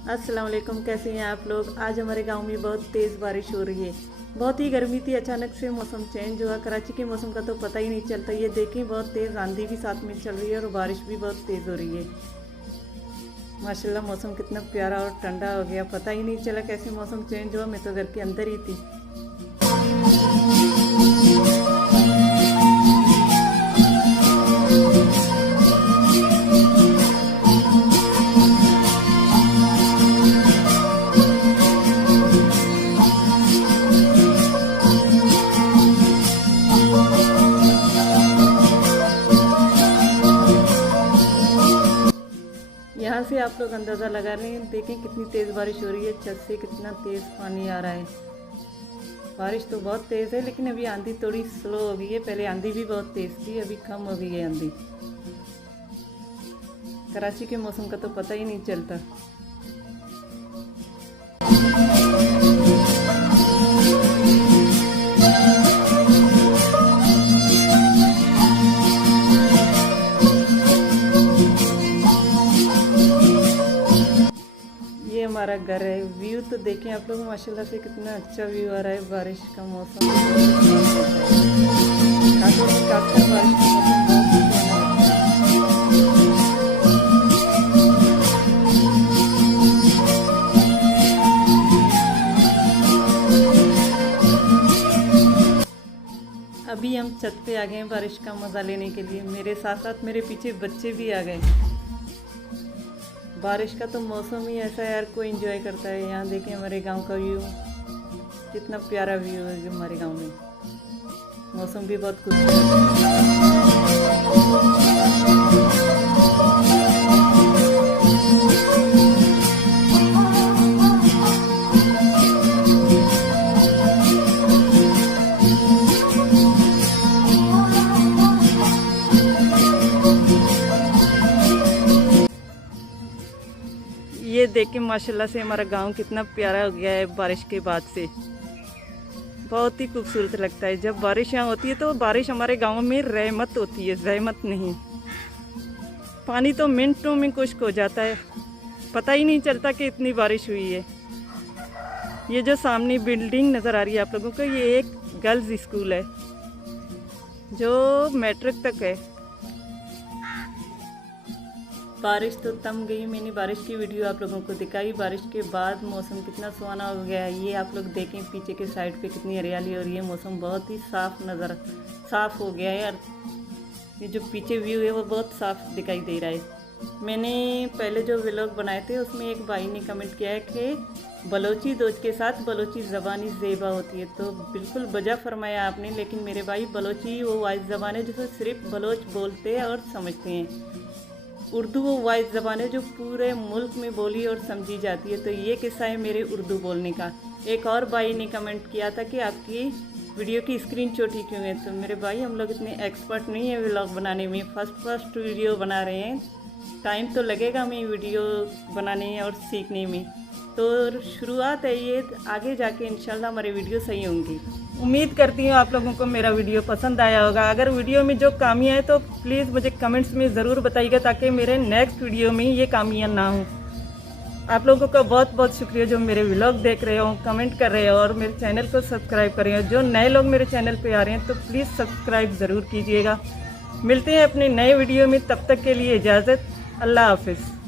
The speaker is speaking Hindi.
अस्सलाम वालेकुम, कैसे हैं आप लोग। आज हमारे गांव में बहुत तेज़ बारिश हो रही है। बहुत ही गर्मी थी, अचानक से मौसम चेंज हुआ। कराची के मौसम का तो पता ही नहीं चलता। ये देखें, बहुत तेज़ आंधी भी साथ में चल रही है और बारिश भी बहुत तेज़ हो रही है। माशाल्लाह मौसम कितना प्यारा और ठंडा हो गया, पता ही नहीं चला कैसे मौसम चेंज हुआ। मैं तो घर के अंदर ही थी। यहाँ से आप लोग अंदाज़ा लगा रहे हैं, देखें कितनी तेज़ बारिश हो रही है। छत से कितना तेज़ पानी आ रहा है। बारिश तो बहुत तेज़ है, लेकिन अभी आंधी थोड़ी स्लो हो गई है। पहले आंधी भी बहुत तेज़ थी, अभी कम हो गई है आंधी। कराची के मौसम का तो पता ही नहीं चलता। ये हमारा घर है। व्यू तो देखें आप लोग, माशाल्लाह से कितना अच्छा व्यू आ रहा है। बारिश का मौसम खासकर बारिश का मौसम बहुत ही अभी हम छत पे आ गए हैं बारिश का मज़ा लेने के लिए। मेरे साथ साथ मेरे पीछे बच्चे भी आ गए। बारिश का तो मौसम ही ऐसा है, यार कोई एंजॉय करता है। यहाँ देखें हमारे गांव का व्यू, कितना प्यारा व्यू है हमारे गांव में। मौसम भी बहुत खूबसूरत ये देख के माशाल्लाह से हमारा गांव कितना प्यारा हो गया है बारिश के बाद से। बहुत ही खूबसूरत लगता है। जब बारिश यहाँ होती है तो बारिश हमारे गांव में रहमत होती है, रहमत नहीं। पानी तो मिनटों में खुश्क हो जाता है, पता ही नहीं चलता कि इतनी बारिश हुई है। ये जो सामने बिल्डिंग नज़र आ रही है आप लोगों को, ये एक गर्ल्स स्कूल है जो मैट्रिक तक है। बारिश तो थम गई। मैंने बारिश की वीडियो आप लोगों को दिखाई। बारिश के बाद मौसम कितना सुहाना हो गया है। ये आप लोग देखें पीछे के साइड पे कितनी हरियाली हो रही है। मौसम बहुत ही साफ़ हो गया है। और ये जो पीछे व्यू है वो बहुत साफ़ दिखाई दे रहा है। मैंने पहले जो व्लॉग बनाए थे उसमें एक भाई ने कमेंट किया है कि बलोची दोज के साथ बलोची ज़बानी ज़ेबा होती है। तो बिल्कुल बजा फरमाया आपने। लेकिन मेरे भाई, बलोची वो वाइज ज़बान है जिसे सिर्फ बलोच बोलते हैं और समझते हैं। उर्दू वो वाइज ज़बान है जो पूरे मुल्क में बोली और समझी जाती है। तो ये किस्सा है मेरे उर्दू बोलने का। एक और भाई ने कमेंट किया था कि आपकी वीडियो की स्क्रीन छोटी क्यों है। तो मेरे भाई, हम लोग इतने एक्सपर्ट नहीं है व्लॉग बनाने में। फर्स्ट वीडियो बना रहे हैं, टाइम तो लगेगा हमें वीडियो बनाने और सीखने में। तो शुरुआत है ये, आगे जाके इंशाल्लाह हमारे वीडियो सही होंगी। उम्मीद करती हूँ आप लोगों को मेरा वीडियो पसंद आया होगा। अगर वीडियो में जो खामियाँ हैं तो प्लीज़ मुझे कमेंट्स में ज़रूर बताइएगा, ताकि मेरे नेक्स्ट वीडियो में ये खामियाँ ना हों। आप लोगों का बहुत बहुत शुक्रिया जो मेरे व्लॉग देख रहे हो, कमेंट कर रहे हो और मेरे चैनल को सब्सक्राइब कर रहे हो। जो नए लोग मेरे चैनल पे आ रहे हैं तो प्लीज़ सब्सक्राइब ज़रूर कीजिएगा। मिलते हैं अपने नए वीडियो में, तब तक के लिए इजाज़त। अल्लाह हाफिज़।